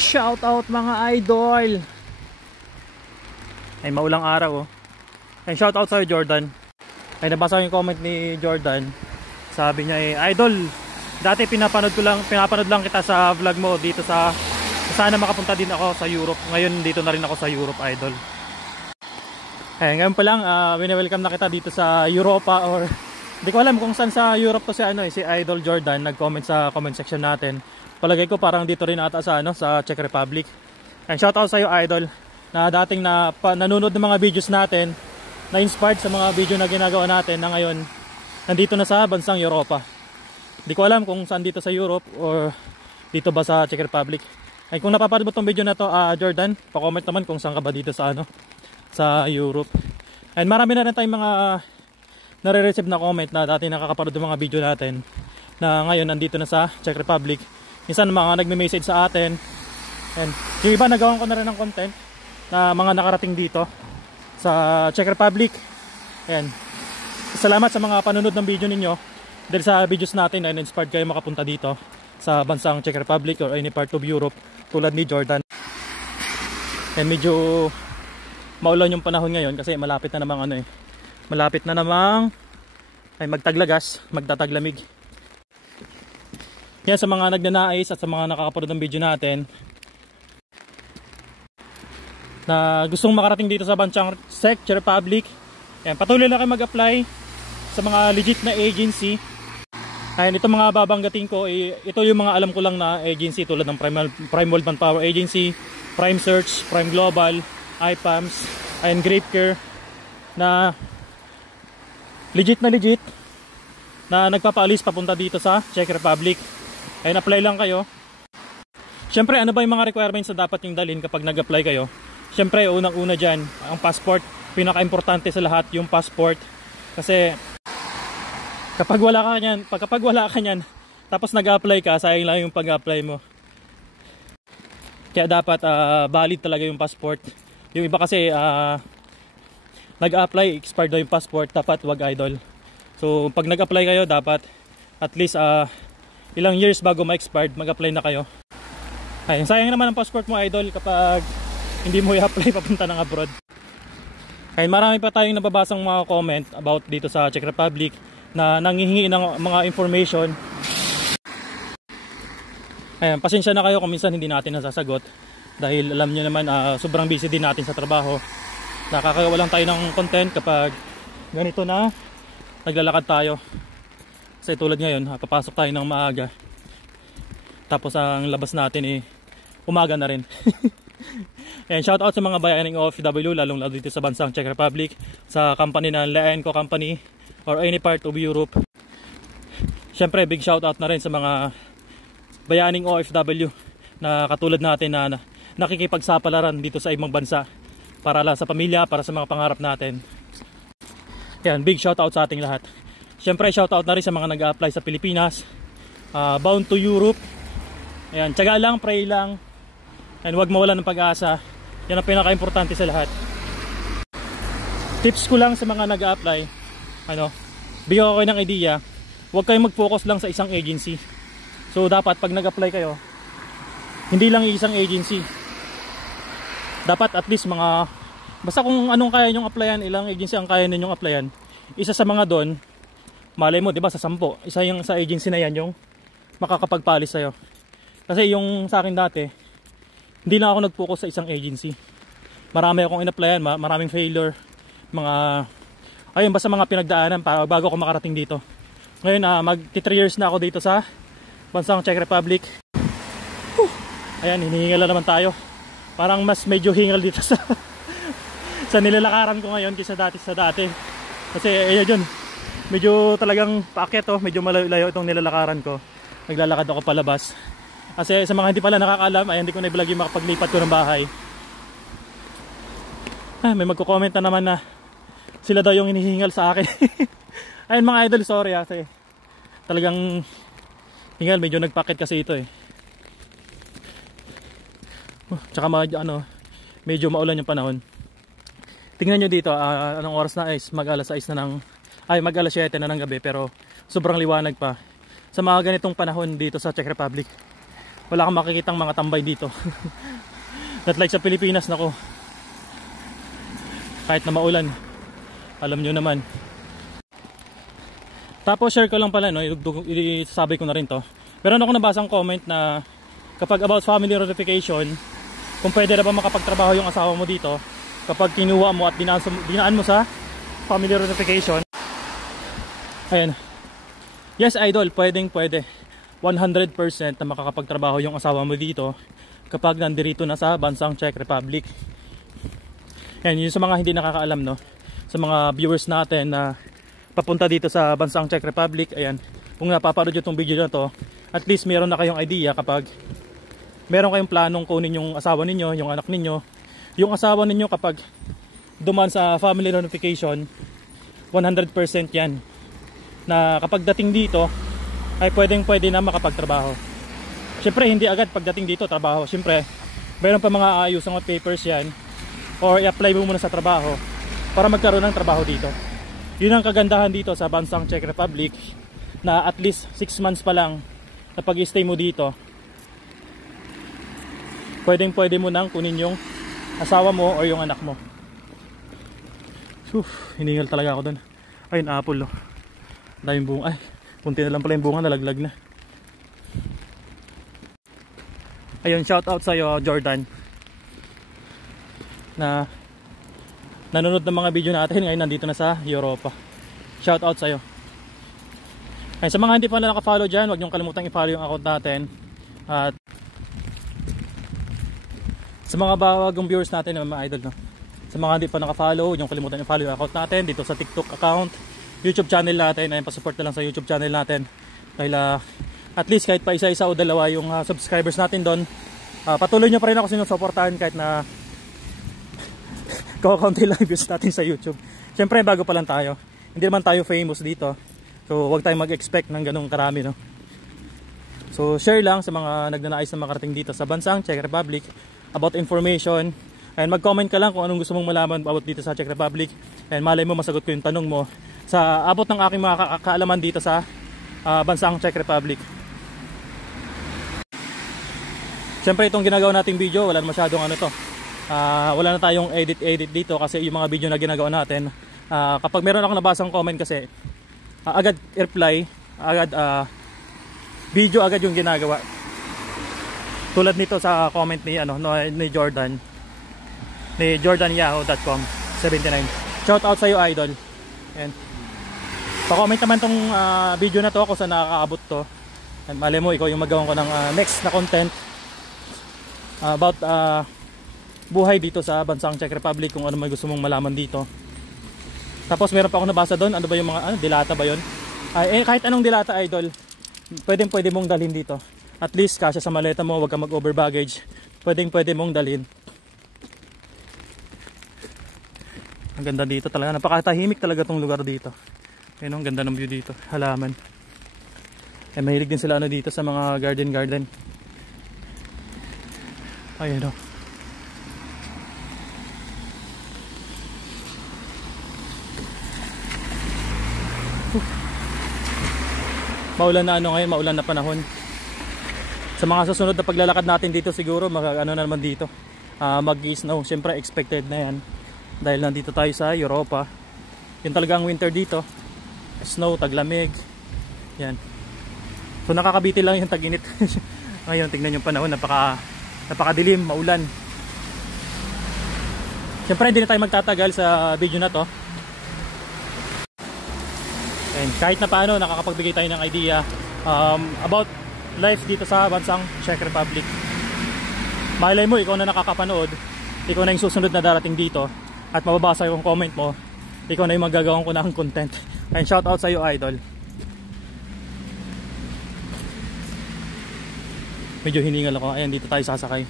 Shout out mga idol. Ay maulang araw oh. Ay shout out sa'yo Jordan. Ay nabasa ko yung comment ni Jordan. Sabi niya idol, dati pinapanood lang kita sa vlog mo dito sa sana makapunta din ako sa Europe. Ngayon dito na rin ako sa Europe idol. Ay ngayon pa lang welcome na kita dito sa Europa, or hindi ko alam kung saan sa Europe to si si Idol Jordan nag-comment sa comment section natin. Palagay ko parang dito rin ata sa sa Czech Republic. And shout out sa iyo idol na dating nanonood ng mga videos natin, na inspired sa mga video na ginagawa natin, na ngayon nandito na sa bansang Europa. Hindi ko alam kung saan dito sa Europe or dito ba sa Czech Republic. Ay kung napapanood mo tong video na to Jordan, pa-comment naman kung saan ka ba dito sa sa Europe. And marami na rin tayong mga nare-receive na comment na dati nakakapanood ng mga video natin na ngayon nandito na sa Czech Republic. Minsan mga nagme-message sa atin, and yung iba nagawan ko na rin ng content na mga nakarating dito sa Czech Republic. Ayan, salamat sa mga panonood ng video ninyo, dahil sa videos natin ay inspired kayo makapunta dito sa bansang Czech Republic or any part of Europe tulad ni Jordan. And medyo maulan yung panahon ngayon kasi malapit na namang malapit na namang ay magtaglagas, magtataglamig. Yan sa mga nagnanais at sa mga nakakapanood ng video natin na gustong makarating dito sa bansang Czech Republic. Yan, patuloy lang kayo mag-apply sa mga legit na agency. Ayan, ito mga babanggating ko, ito yung mga alam ko lang na agency tulad ng Prime World Manpower Agency, Prime Search, Prime Global, IPAMS, and GrapeCare, na legit na nagpapaalis papunta dito sa Czech Republic. Ayun, apply lang kayo. Siyempre, ano ba yung mga requirements na dapat yung dalhin kapag nag-apply kayo? Siyempre, unang-una dyan, ang passport. Pinaka-importante sa lahat yung passport. Kasi kapag wala ka nyan, tapos nag-apply ka, sayang lang yung pag-apply mo. Kaya dapat valid talaga yung passport. Yung iba kasi nag-apply, expired daw yung passport, dapat wag idol. So pag nag-apply kayo, dapat at least ilang years bago ma-expired, mag-apply na kayo. Ay, sayang naman ang passport mo idol kapag hindi mo i-apply papunta ng abroad. Ay, marami pa tayong nababasang mga comment about dito sa Czech Republic na nanghihingi ng mga information. Ayan, pasensya na kayo kung minsan hindi natin nasasagot dahil alam niyo naman sobrang busy din natin sa trabaho. Nakakagawa lang tayo ng content kapag ganito na naglalakad tayo. Kasi tulad ngayon, papasok tayo ng maaga. Tapos ang labas natin umaga na rin. Ayan, shout out sa mga bayaning OFW, lalong lalo dito sa bansang Czech Republic, sa company na Leenco Company or any part of Europe. Siyempre, big shout out na rin sa mga bayaning OFW na katulad natin na nakikipagsapalaran dito sa ibang bansa para sa pamilya, para sa mga pangarap natin. Yan, big shout out sa ating lahat. Siyempre, shout out na rin sa mga nag-a-apply sa Pilipinas, bound to Europe. Ayan, tiyaga lang, pray lang, and huwag mawalan ng pag-asa. Yan ang pinaka-importante sa lahat. Tips ko lang sa mga nag-a-apply, bigyan ko kayo ng idea, huwag kayong mag-focus lang sa isang agency. So dapat pag nag-apply kayo, hindi lang isang agency. Dapat at least basta kung anong kaya nyong applyan, ilang agency ang kaya ninyong applyan, isa sa mga doon, malay mo, 'di ba, sa 10, isa yung sa agency na yan yung makakapagpalis sa'yo. Kasi yung sa akin dati, hindi na ako nag-focus sa isang agency. Marami akong in-applyan, maraming failure, basta mga pinagdaanan bago ako makarating dito. Ngayon, mag-3 years na ako dito sa bansang Czech Republic. Ayan, hinihingal na naman tayo. Parang mas medyo hingal dito sa nilalakaran ko ngayon kaysa dati. Kasi yun, medyo talagang paakyat medyo malayo itong nilalakaran ko. Naglalakad ako palabas. Kasi sa mga hindi pala nakakaalam, hindi ko na i-vlog yung makapaglipat ko ng bahay. May magko-comment na naman na sila daw yung hinihingal sa akin. Ayun mga idol, sorry kasi talagang hingal, medyo nagpakit kasi ito tsaka medyo maulan yung panahon. Tingnan nyo dito, anong oras na mag-alas 6 na mag-alas 7 na ng gabi, pero sobrang liwanag pa sa mga ganitong panahon dito sa Czech Republic. wala kang makikitang mga tambay dito. Not like sa Pilipinas, nako, kahit na maulan, alam nyo naman. Tapos share ko lang pala, no, isasabi ko na rin to. Meron ako nabasang comment na kapag about family reunification, kung pwede na ba makapagtrabaho yung asawa mo dito kapag kinuha mo at dinaan mo sa family reunification. Ayan. Yes, idol, pwede 100% na makakapagtrabaho yung asawa mo dito kapag nandirito na sa bansang Czech Republic. Yan, yun sa mga hindi nakakaalam, no, sa mga viewers natin na papunta dito sa bansang Czech Republic. Ayan, kung napapanood nyo itong video na to, at least meron na kayong idea kapag meron kayong planong kunin yung asawa ninyo, yung anak ninyo. Yung asawa ninyo kapag duman sa family reunification, 100% yan na kapag dating dito ay pwede na makapagtrabaho. Siyempre hindi agad pagdating dito trabaho, siyempre meron pa mga aayusang mga papers yan, or i-apply mo muna sa trabaho para magkaroon ng trabaho dito. Yun ang kagandahan dito sa bansang Czech Republic, na at least 6 months pa lang na pag-stay mo dito, pwede mo nang kunin yung asawa mo o yung anak mo. Hiningal talaga ako dun. Ayun, apple, oh. Daming bunga. Ay, kunti na lang pala yung bunga, nalaglag na. Ayun, shout out sa'yo, Jordan, na nanonood ng mga video natin ngayon, nandito na sa Europa. Shout out sa'yo. Ay, sa mga hindi pa na naka-follow dyan, huwag niyong kalimutang i-follow yung account natin. At sa mga bagong viewers natin, mga idol, no, sa mga hindi pa naka-follow, huwag niyong kalimutan i-follow yung account natin dito sa TikTok account, YouTube channel natin. Ayun, pa-support na lang sa YouTube channel natin. Dahil at least kahit pa isa-isa o dalawa yung subscribers natin doon, patuloy nyo pa rin ako sinusuportahan kahit na kakaunti lang views natin sa YouTube. Siyempre bago pa lang tayo, hindi naman tayo famous dito, so huwag tayong mag-expect ng ganong karami, no? So share lang sa mga nagnanais na makarating dito sa bansang Czech Republic about information, and mag-comment ka lang kung anong gusto mong malaman about dito sa Czech Republic, and malay mo masagot ko yung tanong mo sa abot ng aking mga kaalaman dito sa bansang Czech Republic. Siyempre itong ginagawa nating video, wala na masyadong ano to, wala na tayong edit dito kasi yung mga video na ginagawa natin, kapag meron ako nabasang comment kasi agad reply, agad video agad yung ginagawa. Tulad nito sa comment ni ni Jordan, ni jordanyahoo.com 79. Shout out sa iyo, idol. And pa-comment naman tong video na to kung saan nakakaabot to. And malay mo ikaw yung magawan ko ng next na content about buhay dito sa bansang Czech Republic, kung ano may gusto mong malaman dito. Tapos meron pa ako nabasa doon, ano ba yung mga dilata ba yun? Kahit anong dilata, idol, pwede mong dalhin dito. At least kasya sa maleta mo, wag kang mag-over baggage. Pwede mong dalhin. Ang ganda dito talaga, napakatahimik talaga tong lugar dito. Ayun, ang ganda ng view dito, halaman. Mahilig din sila dito sa mga garden. Ayun, oh. Maulan na ngayon, maulan na panahon. Sa mga susunod na paglalakad natin dito siguro na naman dito, mag-snow. Siyempre expected na yan dahil nandito tayo sa Europa. Yun talaga ang winter dito, snow, taglamig yan. So nakakabiti lang yung tag-init. Ngayon tingnan yung panahon, napakadilim, maulan. Siyempre hindi na tayo magtatagal sa video na to. And kahit na paano nakakapagbigay tayo ng idea about life dito sa bansang Czech Republic. Malay mo ikaw na nakakapanood, ikaw na yung susunod na darating dito at mababasa yung comment mo, ikaw na yung magagawang ko ng content. And shout out sa iyo, idol. Medyo hiningal ako. Ayan, dito tayo sasakay.